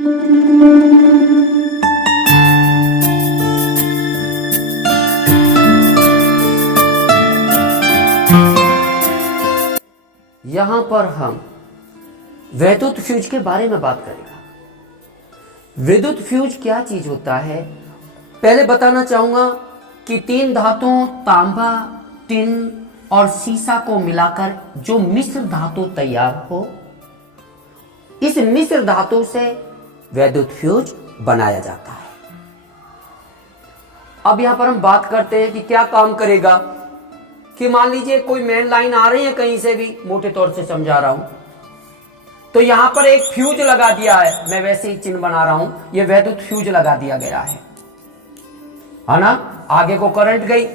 यहां पर हम विद्युत फ्यूज के बारे में बात करेंगे। विद्युत फ्यूज क्या चीज होता है, पहले बताना चाहूंगा कि तीन धातुओं तांबा, टिन और सीसा को मिलाकर जो मिश्र धातु तैयार हो, इस मिश्र धातु से विद्युत फ्यूज बनाया जाता है। अब यहां पर हम बात करते हैं कि क्या काम करेगा। कि मान लीजिए कोई मेन लाइन आ रही है कहीं से भी, मोटे तौर से समझा रहा हूं, तो यहां पर एक फ्यूज लगा दिया है, मैं वैसे ही चिन्ह बना रहा हूं, यह विद्युत फ्यूज लगा दिया गया है ना। आगे को करंट गई,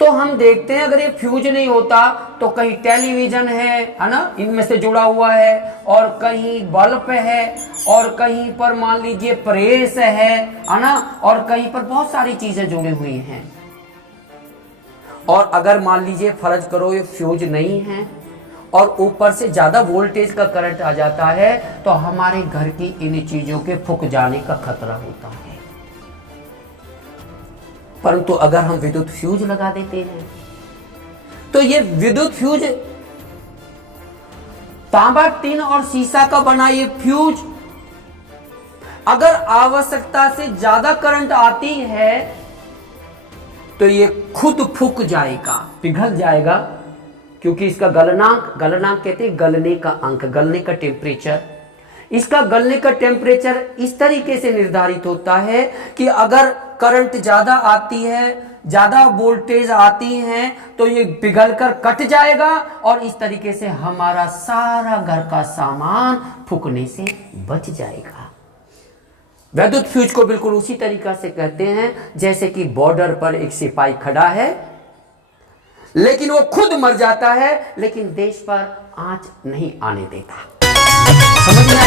तो हम देखते हैं अगर ये फ्यूज नहीं होता तो कहीं टेलीविजन है ना, इनमें से जुड़ा हुआ है, और कहीं बल्ब है, और कहीं पर मान लीजिए प्रेस है ना, और कहीं पर बहुत सारी चीजें जुड़ी हुई हैं। और अगर मान लीजिए फर्ज करो ये फ्यूज नहीं है और ऊपर से ज्यादा वोल्टेज का करंट आ जाता है, तो हमारे घर की इन चीजों के फूक जाने का खतरा होता है। परंतु अगर हम विद्युत फ्यूज लगा देते हैं तो ये विद्युत फ्यूज तांबा, टिन और सीसा का बना ये फ्यूज अगर आवश्यकता से ज्यादा करंट आती है तो ये खुद फूक जाएगा, पिघल जाएगा, क्योंकि इसका गलनांक कहते हैं गलने का अंक, गलने का टेम्परेचर। इसका गलने का टेम्परेचर इस तरीके से निर्धारित होता है कि अगर करंट ज्यादा आती है, ज्यादा वोल्टेज आती है, तो ये पिघलकर कट जाएगा और इस तरीके से हमारा सारा घर का सामान फूकने से बच जाएगा। विद्युत फ्यूज को बिल्कुल उसी तरीका से कहते हैं जैसे कि बॉर्डर पर एक सिपाही खड़ा है, लेकिन वो खुद मर जाता है, लेकिन देश पर आंच नहीं आने देता। समझ में